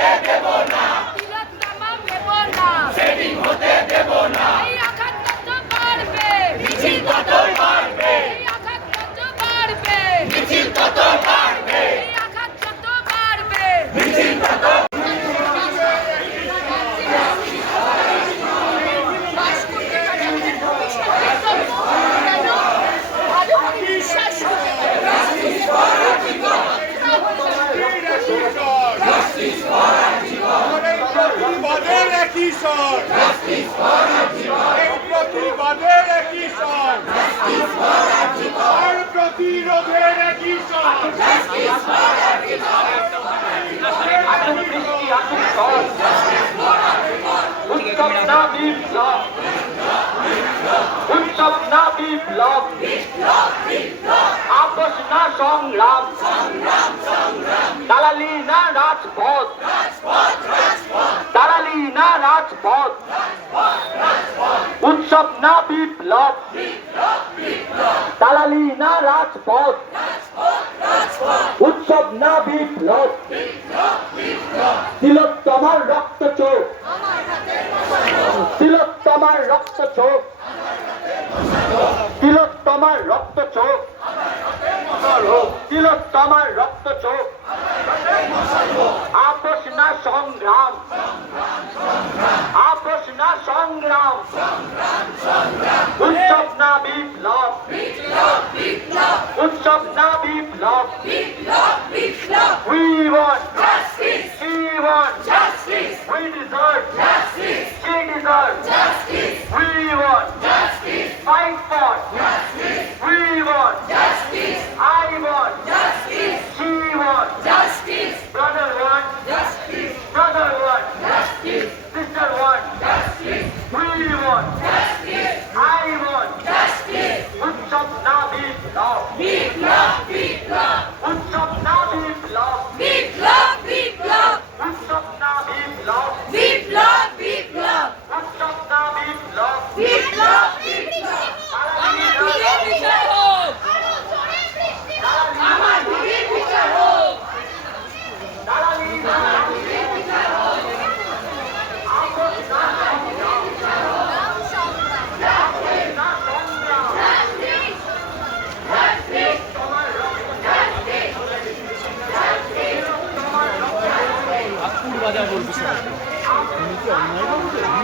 Queremos! এই প্রতিবাদের আর প্রতিরোধের স্বর উৎসব না বিপ্লব উৎসব না বিপ্লব। আপোষ না সংগ্রাম। দালালি না রাজপথ। দালালি না রাজপথ। উৎসব না বিপ্লব। দালালি না রাজপথ। উৎসব না বিপ্লব। তিলোত্তমার রক্ত চোখ। তিলোত্তমার রক্ত চোখ। তিলোত্তমার রক্ত চোখ তিলোত্তমার রক্ত চোখ আপোষ না সংগ্রাম আপোষ না সংগ্রাম উৎসব না বিপ্লব উৎসব না বিপ্লব! She deserves Justice! We want Justice! Fight for Justice! We want Justice! I want Justice! She want Justice! Brother want Justice! Brother want Justice! Sister want Justice! We want Justice! I want Justice! উৎসব না বিপ্লব বিপ্লব বিপ্লব উৎসব না বিপ্লব বিপ্লব বিপ্লব উৎসব না বিপ্লব বিপ্লব বিপ্লব উৎসব না বিপ্লব বিপ্লব বিপ্লব আমার দিদির বিচার হোক আমার দিদির বিচার হোক দালালি না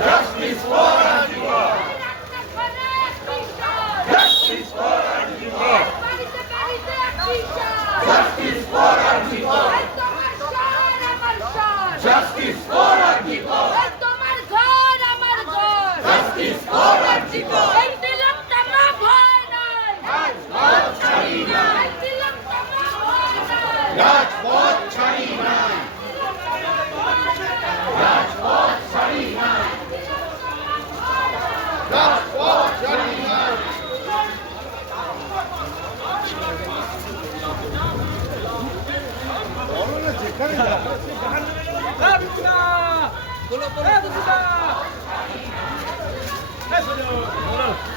জাস্টিস 나 붙인다. 골라 골라 붙인다. 나 소녀.